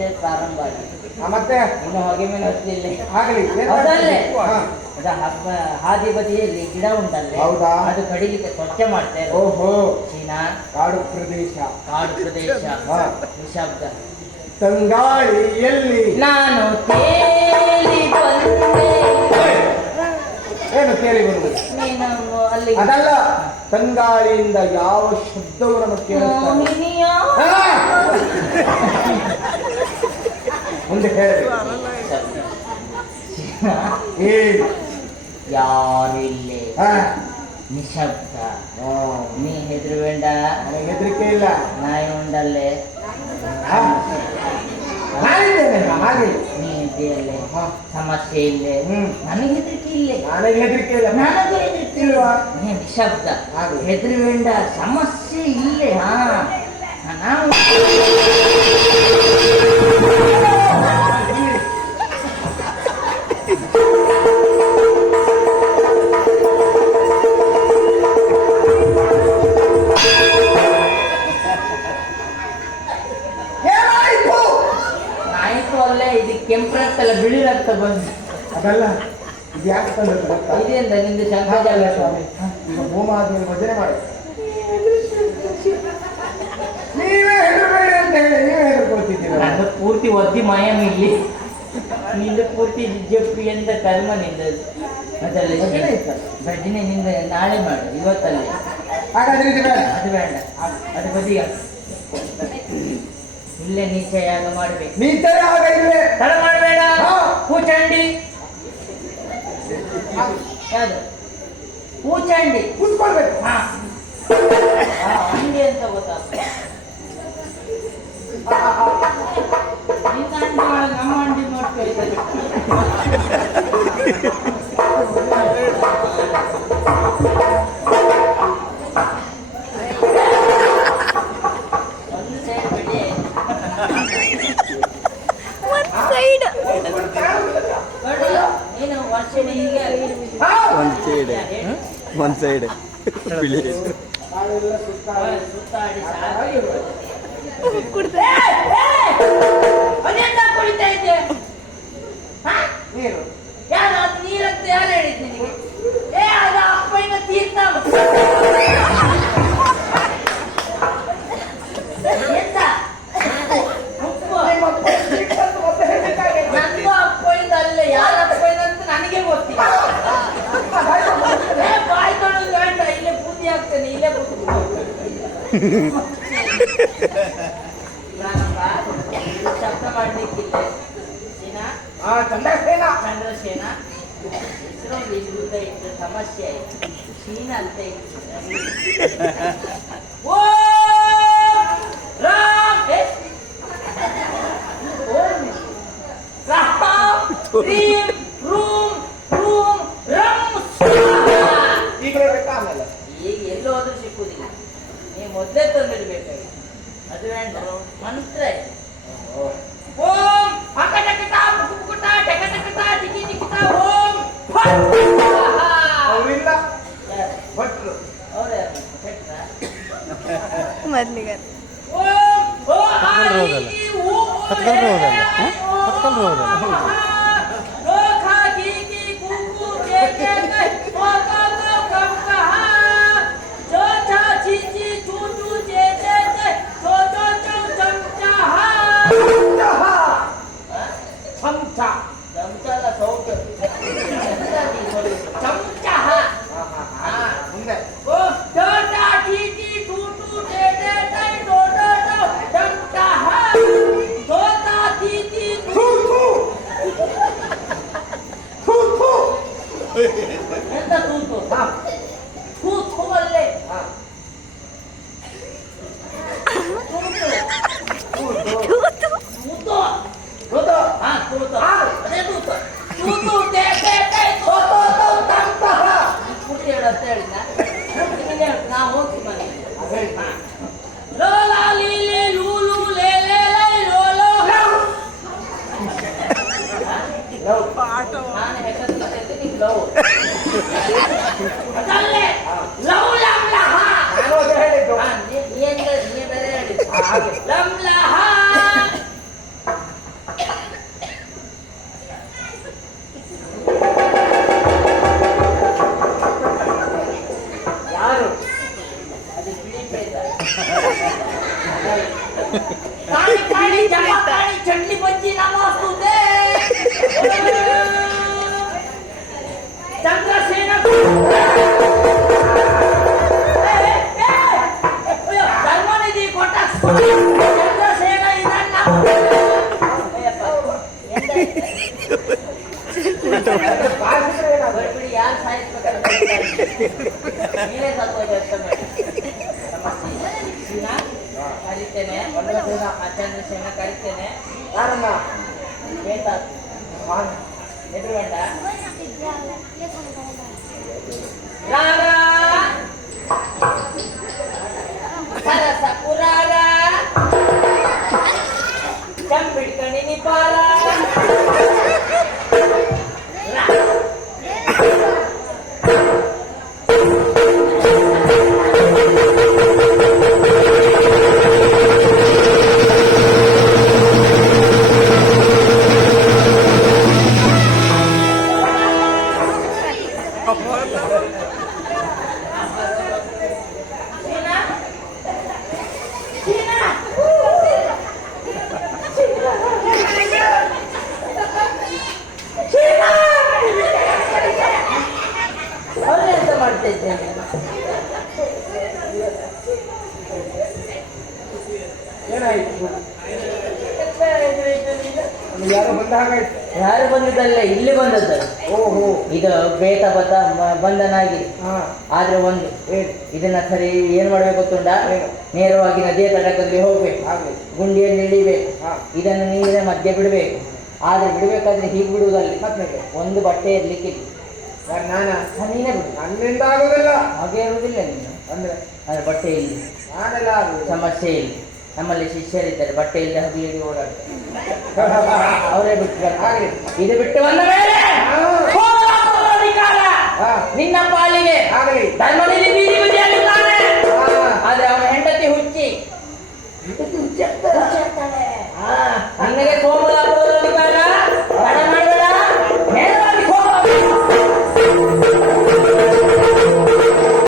Exercise ಪ್ರಾರಂಭ ಆಗಿದೆ. ಮತ್ತೆ ಇನ್ನು ಹೊಗೆ ಮೇಲೆ ಹತ್ತಲಿಲ್ಲ ಆಗಲಿ ಅದಲ್ಲೇ ಹಾದಿ ಬದಿಯಲ್ಲಿ ಗಿಡ ಉಂಟಲ್ಲ, ಹೌದಾ? ಅದು ಕಡಿಲಿಕ್ಕೆ ಸ್ವಚ್ಛ ಮಾಡ್ತೇವೆ. ಓಹೋ, ಚೀನಾ ಕಾಡು ಪ್ರದೇಶ, ಕಾಡು ಪ್ರದೇಶ, ನಿಶಬ್ದ. ತಂಗಾಳಿಯಲ್ಲಿ ನಾನು ತೇಲಿ ಬಂದೆ. ಏನು ತೇಲಿ ಬರುವುದು? ನೀನು ಅಲ್ಲಿ ಅದಲ್ಲ, ತಂಗಾಳಿಯಿಂದ ಯಾವ ಶಬ್ದವು ನಮಗೆ ಕೇಳಿಸ್ತಾ ಮುಂದೆ ಹೇಳಿ. ಯಾರಿಲ್ಲೇ ನಿಶಬ್ದ. ನೀ ಹೆದರ್ಬೇಡ, ನನಗೆ ಹೆದರಿಕೆ ಇಲ್ಲ. ನಾಯಿ ಉಂಡಲ್ಲೇ, ನೀ ಇದ್ದೀಯಲ್ಲೇ, ಸಮಸ್ಯೆ ಇಲ್ಲೇ, ನನಗೆ ಹೆದರಿಕೆ ಇಲ್ಲೇ. ನನಗೆ ಹೆದರಿಕೆ ಇಲ್ಲ. ನನಗೆ ಹೆದರಿಕೆ ಇಲ್ವಾ? ನೀ ನಿಶಬ್ದ, ಹೆದರ್ಬೇಡ, ಸಮಸ್ಯೆ ಇಲ್ಲೇ. ನಾವು ಕೆಂಪು ರಕ್ತ ಅಲ್ಲ, ಬಿಳಿ ರಕ್ತ ಬಂದು. ಅದಲ್ಲ, ಇದು ಯಾಕೆ ತಂದದ್ದು ಗೊತ್ತಾ? ಇದೆಯಿಂದ ನಿಂದು ಶಂಕರಜಾಲ ಸ್ವಾಮಿ. ಈಗ ಭೂಮಾದೇವಿ ಭಜನೆ ಮಾಡಿ ನೀವೇ ಹೆದರಬೇಡಿ ಅಂತ ಹೇಳಿ ನೀವೇ ಹೆದರ್ಕೊಳ್ತಿದ್ದೀರ. ಅದು ಪೂರ್ತಿ ಒದ್ದಿ ಮಾಯಂ ಇಲ್ಲಿ, ನಿಂದು ಪೂರ್ತಿ ಜಪ್ಪಿ ಅಂತ ಕರ್ಮ ನಿಂದದು. ಅದಲ್ಲ ಭಜನೆ ನಿಂದ ನಾಳೆ ಮಾಡು, ಇವತ್ತಲ್ಲಿ. ಹಾಗಾದ್ರೆ ಇದು ಬೇಡ. ಅದು ಬೇಡ, ಅದು ಬದಿಯ ಇಲ್ಲೇ ನೀಚ ಯಾಗ ಮಾಡ್ಬೇಕು. ನೀಚ ಯಾಗ ಇಲ್ಲೇ ತಡ ಮಾಡಬೇಡ. ಪೂಚಂಡಿ ಯಾವುದು? ಪೂಚಂಡಿ ಕೂತ್ಕೊಳ್ಬೇಕು. ಅಂಡಿ ಅಂತ ಗೊತ್ತಾಗ್ತದೆ. ನಿನ್ನ ಅಂಡಿ ಒಳಗೆ ನಮ್ಮ ಅಂಡಿ ನೋಡ್ಕೊಳ್ತಾರೆ. One side. ನೀರಂತ ಯಾರು ಹೇಳಿದ್ ನಿನಗೆ? ಅದು ಅಪ್ಪನ ತೀರ್ಥ. ನಂದು ಅಪ್ಪಯ್ಯದ ಅಲ್ಲೇ, ಯಾರ ಅಪ್ಪಯ್ಯದಂತ ನನಗೆ ಗೊತ್ತಿಲ್ಲ. ಬಾಯಿ ತೊಡೋದು ಬೇಡ, ಇಲ್ಲೇ ಪೂಜೆ ಆಗ್ತೇನೆ, ಇಲ್ಲೇ ಶಬ್ದ ಮಾಡ್ಲಿಕ್ಕಿಲ್ಲ. ಚಂದ್ರಸೇನ ಹೆಸರು ವಿರುದ್ಧ ಇಟ್ಟು ಸಮಸ್ಯೆ ಆಯ್ತು. ಚೀನ ಅಂತ ಇತ್ತು. ಓ ರಾಮ್ ರೀಂ ರೂಮ್ ರೂಮ್ ರಮ್. ಈಗ ಎಲ್ಲೋ ಆದ್ರೂ ಸಿಕ್ಕುದಿಲ್ಲ, ನೀವು ಮೊದಲೇ ತಂದಿಡ್ಬೇಕಾಗಿ. ಅದು ಬೇಡ, ಮಂತ್ರ ಓಂ ಅಕಟಕಟ ಮುಕುಟ ಟಕಟಕಟ ಟಿಕಿ ಟಿಕಿಟ ಓಂ ಅವರಿಲ್ಲ ಭಟ್ರು. ಅವರೇ ಭಟ್ರ ಮೊದಲಿಗೆ ಓಂ ಓ ಚಂದ್ರಸೇನ ಇದನ್ನ ಅಯ್ಯಪ್ಪ, ಎಂತ ಇದು? ಬರ್ಬಿಡಿ, ಯಾರು ಸಾಯಿಸ್ಬೇಕಂತ ನೀವೇ ಸ್ವಲ್ಪ ವ್ಯವಸ್ಥೆ ಮಾಡಿ. ಸೀನಾ ಕರಿತೇನೆ, ಚಂದ್ರಸೇನ ಕರಿತೇನೆ. ಯಾರನ್ನ ಬೇಟ ಎದುರು ಬೇಡ ರಾಗ ಸರಸ ಪುರಾಗ ಚಂಬಿಡ್ಕಣಿ ನಿಪಾಲ ಅವನೇ ಎಂತ ಮಾಡ್ತಾ ಇದ್ದೇನೆ. ಏನಾಯ್ತು? ಯಾರೋ ಬಂದ ಹಾಗಾಯ್ತು. ಯಾರು ಬಂದಿದ್ದಲ್ಲ, ಇಲ್ಲಿ ಬಂದದ್ದು. ಓಹೋ. ಇದು ಬೇಟ ಬತ್ತ ಬಂಧನಾಗಿ. ಹಾ. ಆದ್ರೆ ಒಂದು ಏನು? ಇದನ್ನ ಸರಿ ಏನ್ ಮಾಡ್ಬೇಕು ಗೊತ್ತುಂಟ? ಏನು? ನೇರವಾಗಿ ನದಿಯ ತಟಕದಲ್ಲಿ ಹೋಗ್ಬೇಕು, ಆಗ್ಲಿ. ಗುಂಡಿಯಲ್ಲಿ ಇಳಿಬೇಕು, ಹಾ. ಇದನ್ನು ನೀರಿನ ಮಧ್ಯೆ ಬಿಡಬೇಕು. ಆದ್ರೆ ಬಿಡಬೇಕಾದ್ರೆ ಹೀಗೆ ಬಿಡುವುದಲ್ಲಿ ಮತ್ತೆ ಒಂದು ಬಟ್ಟೆ ಇರ್ಲಿಕ್ಕೆ ನಾನಾ ನೀನೇ ಬಿಡು, ನನ್ನಿಂದ ಆಗೋದಿಲ್ಲ ಹಾಗೆ ಇರುವುದಿಲ್ಲ ನೀನು. ಅಂದ್ರೆ ಅಂದ್ರೆ ಬಟ್ಟೆ ಇಲ್ಲಿ ನಾನೆಲ್ಲ ಆಗುದಿಲ್ಲ. ಸಮಸ್ಯೆ ಇಲ್ಲ. ನಮ್ಮಲ್ಲಿ ಶಿಷ್ಯರಿದ್ದಾರೆ, ಬಟ್ಟೆ ಇಲ್ಲದೆ ಹಗಲಿಗೆ ಓಡಾಡ್ತಾರೆ, ಅವರೇ ಬಿಟ್ಟು ಬರ್ತಾರೆ. ಇದು ಬಿಟ್ಟು ಬಂದ ಮೇಲೆ ಹಾ. ಹೋರಾಟದ ಅಧಿಕಾರ ಹಾ. ನಿನ್ನ ಪಾಲಿಗೆ ಆಗಲಿ. ಧರ್ಮದಲ್ಲಿ ಬೀದಿ